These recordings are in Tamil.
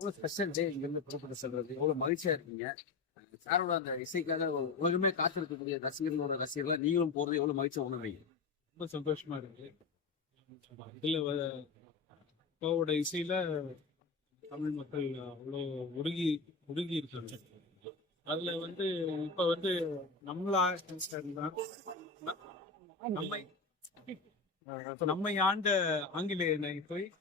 எவ்வளோ ஸ்பெஷல் டே இங்கேருந்து புறப்பட்டு செல்றது. எவ்வளோ மகிழ்ச்சியா இருக்கீங்க. சாரோட அந்த இசைக்காக உலகமே காத்திருக்கக்கூடிய ரசிகர்களோட ரசிகர்களாக நீங்களும் போறது எவ்வளோ மகிழ்ச்சியா உணர்றீங்க? ரொம்ப சந்தோஷமா இருக்கு. இதில் வ- அப்பாவோட இசையில தமிழ் மக்கள் அவ்வளோ உருகி உருகி இருக்காங்க. அதுல வந்து இப்ப வந்து நம்மளா நம்மை நம்மை ஆண்ட ஆங்கிலேயனை போய்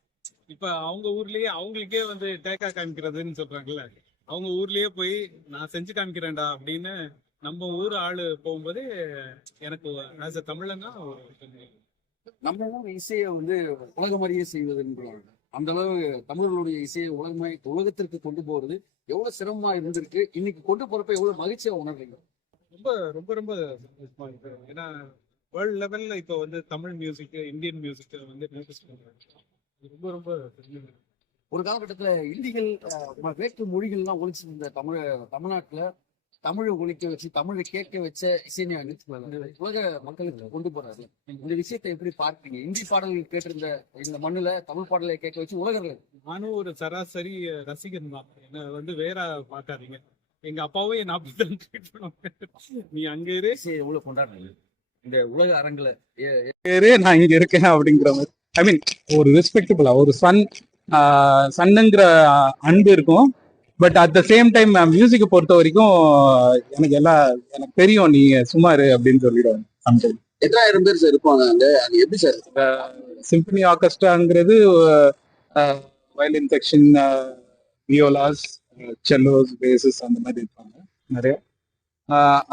இப்ப அவங்க ஊர்லயே அவங்களுக்கே வந்து டேக்கா காமிக்கிறதுன்னு சொல்றாங்கல்ல. அவங்க ஊர்லயே போய் நான் செஞ்சு காமிக்கிறேன்டா அப்படின்னு நம்ம ஊர் ஆளு போகும்போது எனக்கு ஆஸ் அ தமிழனா ஒரு நம்ம ஊர் இசையை வந்து உலகமறிய செய்வதுன்றாங்க அந்த அளவு தமிழர்களுடைய இசையை உலகமே உலகத்திற்கு கொண்டு போறது எவ்வளவு சிரமமா இருந்திருக்கு. இன்னைக்கு கொண்டு போறப்ப எவ்வளவு மகிழ்ச்சியா உணர்றீங்க? ரொம்ப ரொம்ப ரொம்ப ஏன்னா வேர்ல்ட் லெவல்ல இப்போ வந்து தமிழ் மியூசிக் இந்தியன் மியூசிக் வந்து நோட்டீஸ் பண்றாங்க. இது ரொம்ப ரொம்ப. ஒரு காலகட்டத்துல இந்திகள் வேற்று மொழிகள்லாம் ஒழிச்சு இருந்த தமிழ தமிழ்நாட்டுல தமிழை ஒழிக்க வச்சு தமிழை கேட்க வச்ச இசைஞானி உலக மக்களுக்கு கொண்டு போறாரு இந்த விஷயத்தை எப்படி பார்ப்பீங்க இந்தி பாடல்கள் கேட்டிருந்த இந்த மண்ணுல தமிழ் பாடலை கேட்க வச்சு உலகர்கள் நானும் ஒரு சராசரி ரசிகன் தான். என்ன வந்து வேற பார்க்காதீங்க. எங்க அப்பாவும் என்ன அப்படிதான் treat பண்ணுவாங்க. நீ அங்க இரு. எவ்வளவு கொண்டாடுறாங்க? இந்த உலக அரங்குல நான் இங்க இருக்கேன் அப்படிங்கிற மாதிரி. ஐ மீன் ஒரு ரெஸ்பெக்டபுளா ஒரு சன் சன்னுங்கிற அன்பு இருக்கும். But at the same time மியூசிக்கை பொறுத்த வரைக்கும் எனக்கு எல்லாம் எனக்கு தெரியும் நீ சுமாரு அப்படின்னு சொல்லிடுவாங்க. எத்தனாயிரம் பேர் சார் இருப்பாங்க அங்க? அது எப்படி sir symphony ஆர்கெஸ்ட்ராங்கிறது violin section violas cellos basses அந்த மாதிரி இருப்பாங்க நிறைய.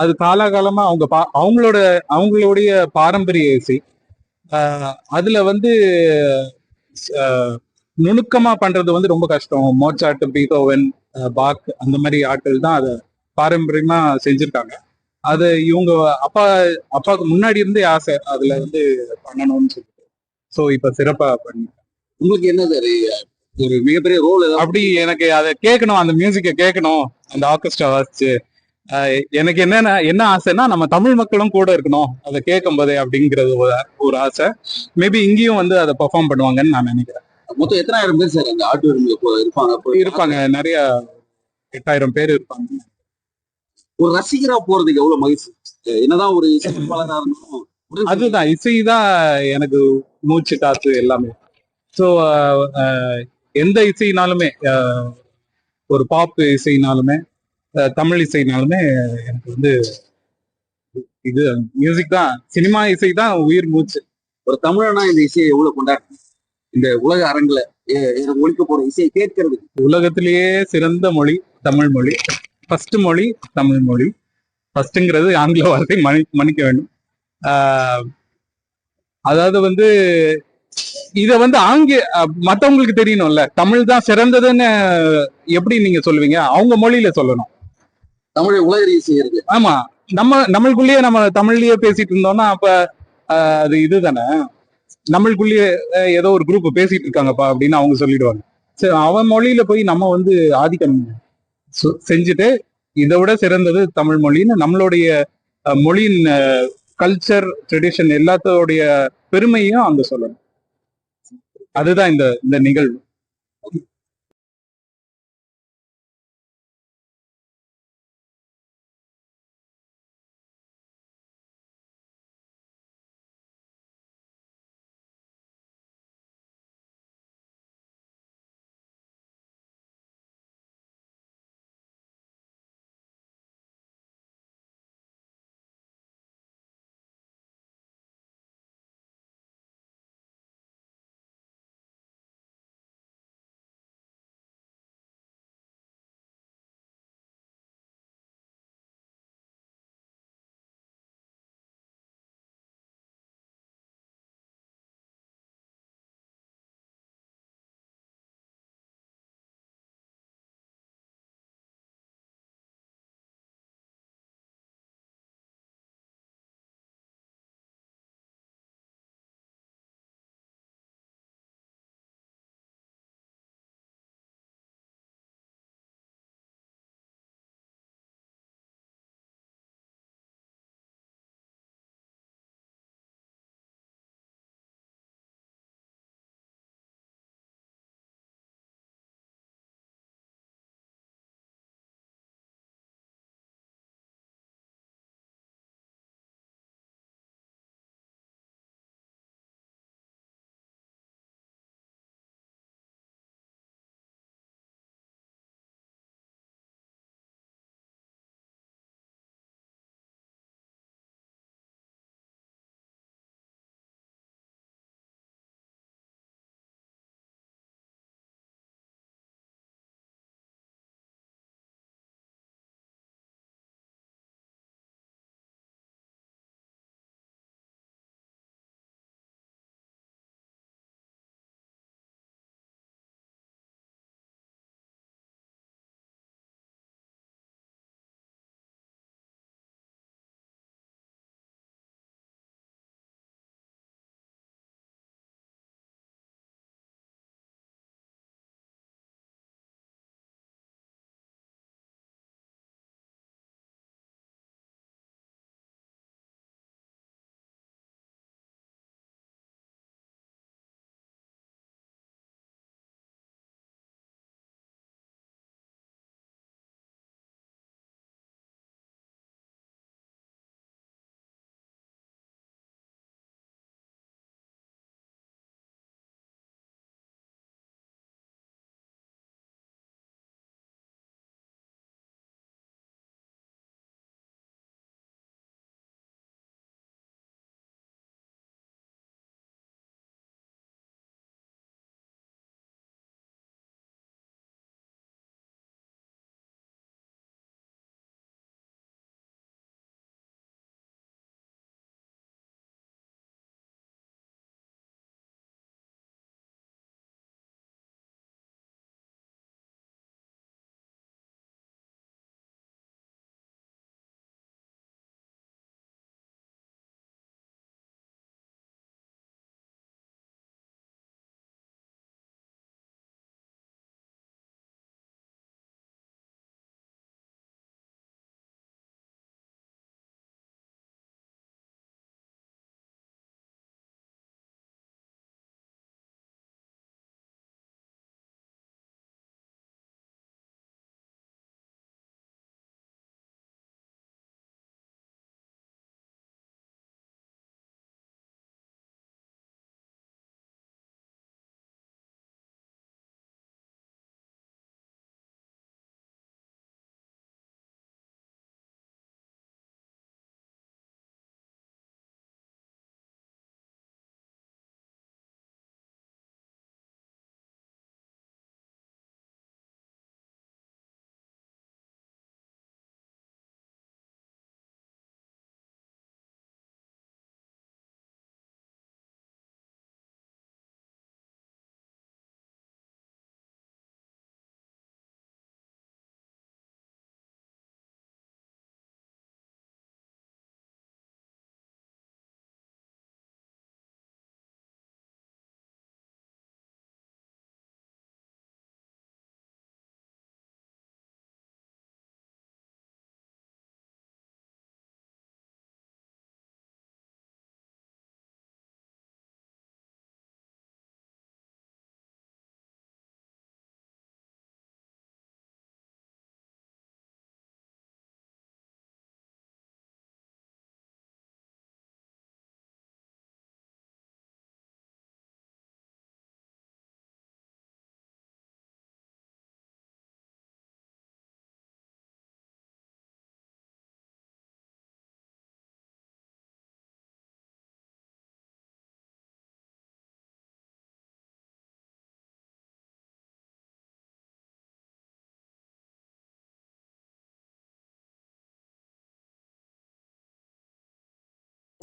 அது காலாகாலமா அவங்க பா அவங்களோட அவங்களுடைய பாரம்பரிய இசை. அதுல வந்து நுணுக்கமா பண்றது வந்து ரொம்ப கஷ்டம். மோச்சாட் பீதோவன் ஆஹ் பாக் அந்த மாதிரி ஆட்கள் தான் அதை பாரம்பரியமா செஞ்சிருக்காங்க. அது இவங்க அப்பா அப்பாவுக்கு முன்னாடி இருந்தே ஆசை அதுல வந்து பண்ணணும்னு சொல்லிட்டு. ஸோ இப்ப சிறப்பா பண்ணி உங்களுக்கு என்ன சார் ஒரு மிகப்பெரிய ரோல் அப்படி எனக்கு அதை கேட்கணும் அந்த மியூசிக்கை கேட்கணும். அந்த ஆர்கெஸ்ட்ரா வாசிச்சு எனக்கு என்னன்னா என்ன ஆசைன்னா நம்ம தமிழ் மக்களும் கூட இருக்கணும். அதை கேட்கும் போதே அப்படிங்கிறது ஒரு ஆசை. மேபி இங்கேயும் வந்து அதை பெர்ஃபார்ம் பண்ணுவாங்கன்னு நான் நினைக்கிறேன். மொத்தம் எத்தனாயிரம் பேர் சார் அந்த ஆடிட்டோரியம்ல இருப்பாங்க? இருப்பாங்க. நிறைய எட்டாயிரம் பேர் இருப்பாங்க. ஒரு ரசிகரா போறதுக்கு எவ்வளவு மகிழ்ச்சி? என்னதான் ஒரு இசையமைப்பாளரா இருந்தாலும் அதுதான் இசை தான் எனக்கு மூச்சு காத்து எல்லாமே. ஸோ எந்த இசைனாலுமே ஒரு பாப் இசைனாலுமே தமிழ் இசைனாலுமே எனக்கு வந்து இது மியூசிக் தான் சினிமா இசை தான் உயிர் மூச்சு. ஒரு தமிழனா இந்த இசையை எவ்வளவு கொண்டாடுறோம் இந்த உலக அரங்குல ஒழிக்க போற இசையை கேட்கறது. உலகத்திலேயே சிறந்த மொழி தமிழ் மொழி. ஃபர்ஸ்ட் மொழி தமிழ் மொழி. ஃபர்ஸ்ட்ங்கிறது ஆங்கில வார்த்தை மனி மன்னிக்க வேண்டும். அதாவது வந்து இத வந்து ஆங்கில மத்தவங்களுக்கு தெரியணும்ல. தமிழ் தான் சிறந்ததுன்னு எப்படி நீங்க சொல்லுவீங்க? அவங்க மொழியில சொல்லணும். தமிழை உலக செய்யறது. ஆமா. நம்ம நம்மளுக்குள்ளேயே நம்ம தமிழ்லயே பேசிட்டு இருந்தோம்னா அப்ப அது இதுதானே? நம்மளுக்குள்ளேயே ஏதோ ஒரு குரூப் பேசிட்டு இருக்காங்கப்பா அப்படின்னு அவங்க சொல்லிடுவாங்க. சரி அவன் மொழியில போய் நம்ம வந்து ஆதிக்கம் செஞ்சுட்டு இதை விட சிறந்தது தமிழ் மொழின்னு நம்மளுடைய மொழியின் கல்ச்சர் ட்ரெடிஷன் எல்லாத்தோடைய பெருமையும் அங்க சொல்லணும். அதுதான் இந்த இந்த நிகழ்வு.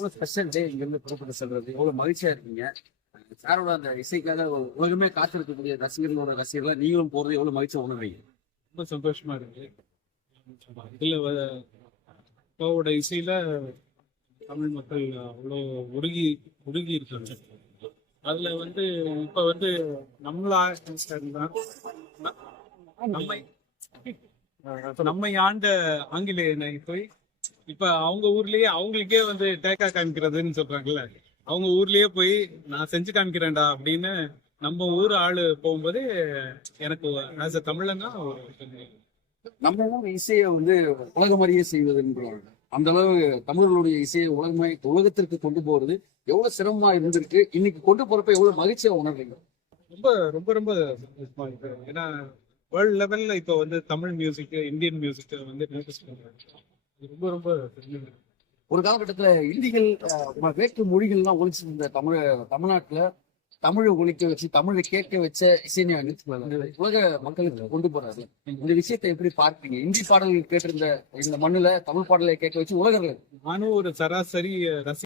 எவ்வளோ ஸ்பெஷல் டே இங்கேருந்து புறப்பட்டு செல்றது. எவ்வளோ மகிழ்ச்சியா இருக்கீங்க. சாரோட அந்த இசைக்காக உலகமே காத்திருக்கக்கூடிய ரசிகர்களோட ரசிகர்களாக நீங்களும் போகிறது எவ்வளோ மகிழ்ச்சியா உணர்வீங்க ரொம்ப சந்தோஷமா இருக்கு. இதில் வ- அப்பாவோட இசையில தமிழ் மக்கள் அவ்வளோ உருகி உருகி இருக்காங்க. அதுல வந்து இப்ப வந்து நம்மள நம்மை நம்மை ஆண்ட ஆங்கிலேயனை போய் இப்ப அவங்க ஊர்லயே அவங்களுக்கே வந்து டேக்கா காமிக்கிறதுன்னு சொல்றாங்கல்ல. அவங்க ஊர்லயே போய் நான் செஞ்சு காமிக்கிறேன்டா அப்படின்னு நம்ம ஊர் ஆளு போகும்போது எனக்கு ஆஸ் அ தமிழன்னா ஒரு நம்ம ஊர் இசையை வந்து உலகமறிய செய்வதுன்றாங்க அந்த அளவு தமிழர்களுடைய இசையை உலகமே உலகத்திற்கு கொண்டு போறது எவ்வளவு சிரமமா இருந்திருக்கு. இன்னைக்கு கொண்டு போறப்ப எவ்வளவு மகிழ்ச்சியா உணர்றீங்க? ரொம்ப ரொம்ப ரொம்ப ஏன்னா வேர்ல்ட் லெவல்ல இப்போ வந்து தமிழ் மியூசிக் இந்தியன் மியூசிக் வந்து நோட்டீஸ் பண்றாங்க. இது ரொம்ப ரொம்ப. ஒரு காலகட்டத்துல இந்திகள் வேற்று மொழிகள்லாம் ஒழிச்சு இருந்த தமிழ தமிழ்நாட்டுல தமிழை ஒழிக்க வச்சு தமிழை கேட்க வச்ச இசைஞானி உலக மக்களுக்கு கொண்டு போறாரு. இந்த விஷயத்தை எப்படி பார்ப்பீங்க? இந்தி பாடல்கள் கேட்டிருந்த இந்த மண்ணுல தமிழ் பாடலை கேட்க வச்சு உலக நானும் ஒரு சராசரி ரசி